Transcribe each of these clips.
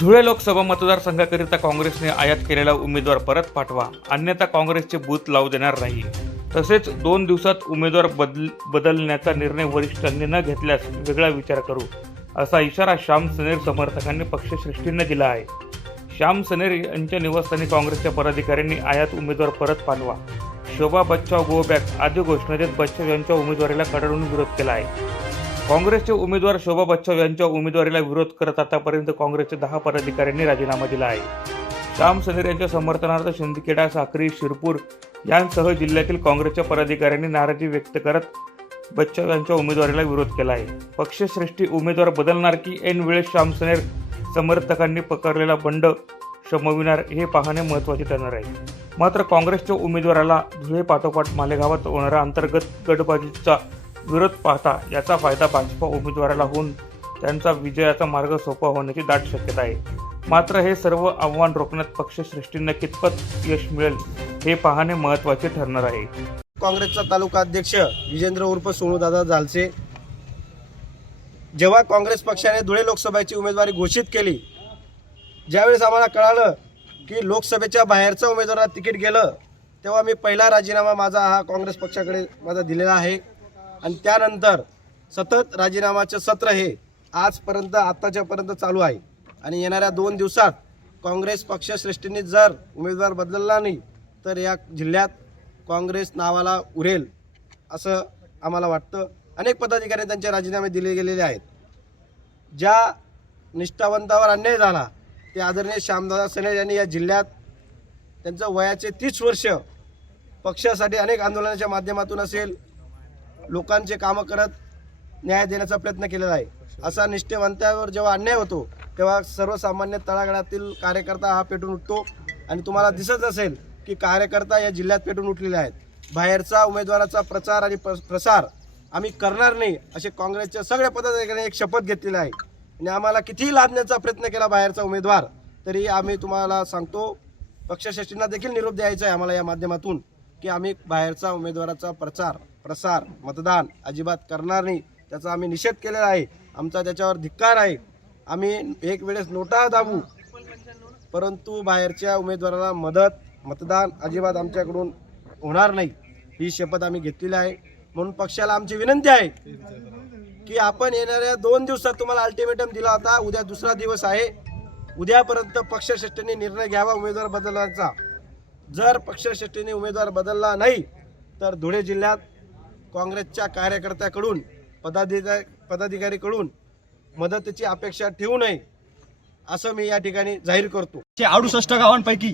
धुळे लोकसभा मतदारसंघाकरिता काँग्रेसने आयात केलेला उमेदवार परत पाठवा. अन्यथा काँग्रेसचे बूथ लावू देणार नाही. तसेच दोन दिवसात उमेदवार बदल बदलण्याचा निर्णय वरिष्ठांनी न घेतल्यास वेगळा विचार करू असा इशारा श्याम सनेर समर्थकांनी पक्षश्रेष्ठींना दिला आहे. श्याम सनेर यांच्या निवासस्थानी काँग्रेसच्या पदाधिकाऱ्यांनी आयात उमेदवार परत पाठवा. शोभा बच्चाव गो बॅक आदी घोषणा देत बच्चाव यांच्या उमेदवारीला कडाडून विरोध केला आहे. काँग्रेसचे उमेदवार शोभा बच्चाव यांच्या उमेदवारीला विरोध करत आतापर्यंत काँग्रेसचे दहा पदाधिकाऱ्यांनी राजीनामा दिला आहे. श्याम सनेर यांच्या समर्थनार्थ शिंदखेडा साक्री शिरपूर यांसह जिल्ह्यातील काँग्रेसच्या पदाधिकाऱ्यांनी नाराजी व्यक्त करत बच्चाव यांच्या उमेदवारीला विरोध केला आहे. पक्षश्रेष्ठी उमेदवार बदलणार की ऐन वेळेस श्याम सनेर समर्थकांनी पकडलेला बंड शमविणार हे पाहणे महत्त्वाचे ठरणार आहे. मात्र काँग्रेसच्या उमेदवाराला धुळे पाठोपाठ मालेगावात होणारा अंतर्गत गटबाजीचा विरोध पाहता याचा फायदा भाजपा उमेदवाराला होऊन त्यांचा विजयाचा मार्ग सोपा होण्याची दाट शक्यता आहे. मात्र हे सर्व आव्हान रोखण्यात पक्षश्रेष्ठींना कितपत यश मिळेल हे पाहणे महत्त्वाचे ठरणार आहे. काँग्रेसचा तालुका अध्यक्ष विजेंद्र उर्फ सोनूदादा झालसे. जेव्हा काँग्रेस पक्षाने धुळे लोकसभेची उमेदवारी घोषित केली ज्यावेळेस आम्हाला कळालं की लोकसभेच्या बाहेरचं उमेदवाराला तिकीट गेलं तेव्हा मी पहिला राजीनामा माझा हा काँग्रेस पक्षाकडे माझा दिलेला आहे. आणि त्यानंतर सतत राजीनाम्याचं सत्र हे आजपर्यंत आत्ताच्यापर्यंत चालू आहे. आणि येणाऱ्या दोन दिवसात काँग्रेस पक्षश्रेष्ठींनी जर उमेदवार बदलला नाही तर या जिल्ह्यात काँग्रेस नावाला उरेल असं आम्हाला वाटतं. अनेक पदाधिकारी त्यांचे राजीनामे दिले गेलेले आहेत. ज्या निष्ठावंतावर अन्याय झाला ते आदरणीय श्यामदादा सनेर यांनी या जिल्ह्यात त्यांचं वयाचे तीस वर्ष पक्षासाठी अनेक आंदोलनाच्या माध्यमातून असेल लोकांचे कामं करत न्याय देण्याचा प्रयत्न केलेला आहे. असा निष्ठेवंतावर जेव्हा अन्याय होतो तेव्हा सर्वसामान्य तळागाळातील कार्यकर्ता हा पेटून उठतो. आणि तुम्हाला दिसत असेल की कार्यकर्ता या जिल्ह्यात पेटून उठलेले आहेत. बाहेरचा उमेदवाराचा प्रचार आणि प्र- प्रसार आम्ही करणार नाही असे काँग्रेसच्या सगळ्या पदाधिकाऱ्यांनी एक शपथ घेतलेली आहे. आणि आम्हाला कितीही लादण्याचा प्रयत्न केला बाहेरचा उमेदवार तरी आम्ही तुम्हाला सांगतो पक्षश्रेष्ठींना देखील निरोप द्यायचा आहे आम्हाला या माध्यमातून की आम्ही बाहेरचा उमेदवाराचा प्रचार प्रसार मतदान अजिबात करणार नाही. त्याचा आम्ही निषेध केलेला आहे. आमचा त्याच्यावर धिक्कार आहे. आम्ही एक वेळेस नोटा दाबू. परंतु बाहेरच्या उमेदवाराला मदत मतदान अजिबात आमच्याकडून होणार नाही. ही शपथ आम्ही घेतलेली आहे. म्हणून पक्षाला आमची विनंती आहे की आपण येणाऱ्या दोन दिवसात तुम्हाला अल्टिमेटम दिला होता. उद्या दुसरा दिवस आहे. उद्यापर्यंत पक्षश्रेष्ठींनी निर्णय घ्यावा उमेदवार बदलण्याचा जर पक्षश्रेष्ठींनी उमेदवार बदलला नाही तर धुळे जिल्ह्यात काँग्रेसच्या कार्यकर्त्याकडून पदाधिकारी पदाधिकारीकडून मदतीची अपेक्षा ठेवू नये असं मी या ठिकाणी जाहीर करतो. अडुसष्ट गावांपैकी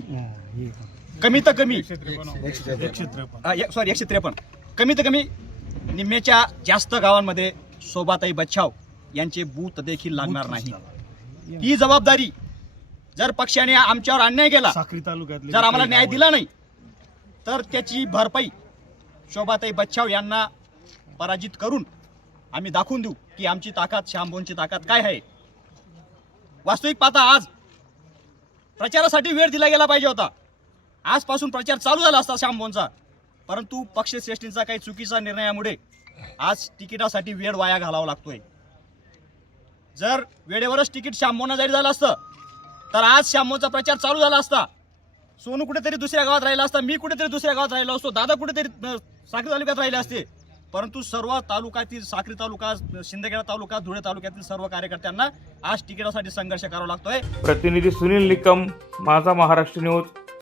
कमीत कमी सॉरी एकशे त्रेपन्न कमीत कमी निम्म्याच्या जास्त गावांमध्ये शोभाताई बच्छाव यांचे बूथ देखील लागणार नाही. ही जबाबदारी जर पक्षाने आमच्यावर अन्याय केला जर आम्हाला न्याय दिला नाही तर त्याची भरपाई शोभाताई बच्छाव यांना पराजित करून आम्ही दाखवून देऊ की आमची ताकद श्यामभोनची ताकद काय आहे. वास्तविक पाहता आज प्रचारासाठी वेळ दिला गेला पाहिजे होता. आजपासून प्रचार चालू झाला असता श्यामभोनचा. परंतु पक्षश्रेष्ठींचा काही चुकीचा निर्णयामुळे आज तिकिटासाठी वेळ वाया घालावा लागतोय. जर वेळेवरच तिकीट श्यामभोनला जरी झालं असतं तर आज श्यामभोनचा प्रचार चालू झाला असता. सोनू कुठेतरी दुसऱ्या गावात राहिला असता मी कुठेतरी दुसऱ्या गावात राहिलो असतो दादा कुठेतरी साखरी साक्री तालुक्यात राहिले असते. परंतु सर्व तालुक्यातील साक्री तालुका शिंदखेडा तालुका धुळे तालुक्यातील सर्व कार्यकर्त्यांना आज तिकिटासाठी संघर्ष करावा लागतोय. प्रतिनिधी सुनील निकम माझा महाराष्ट्र न्यूज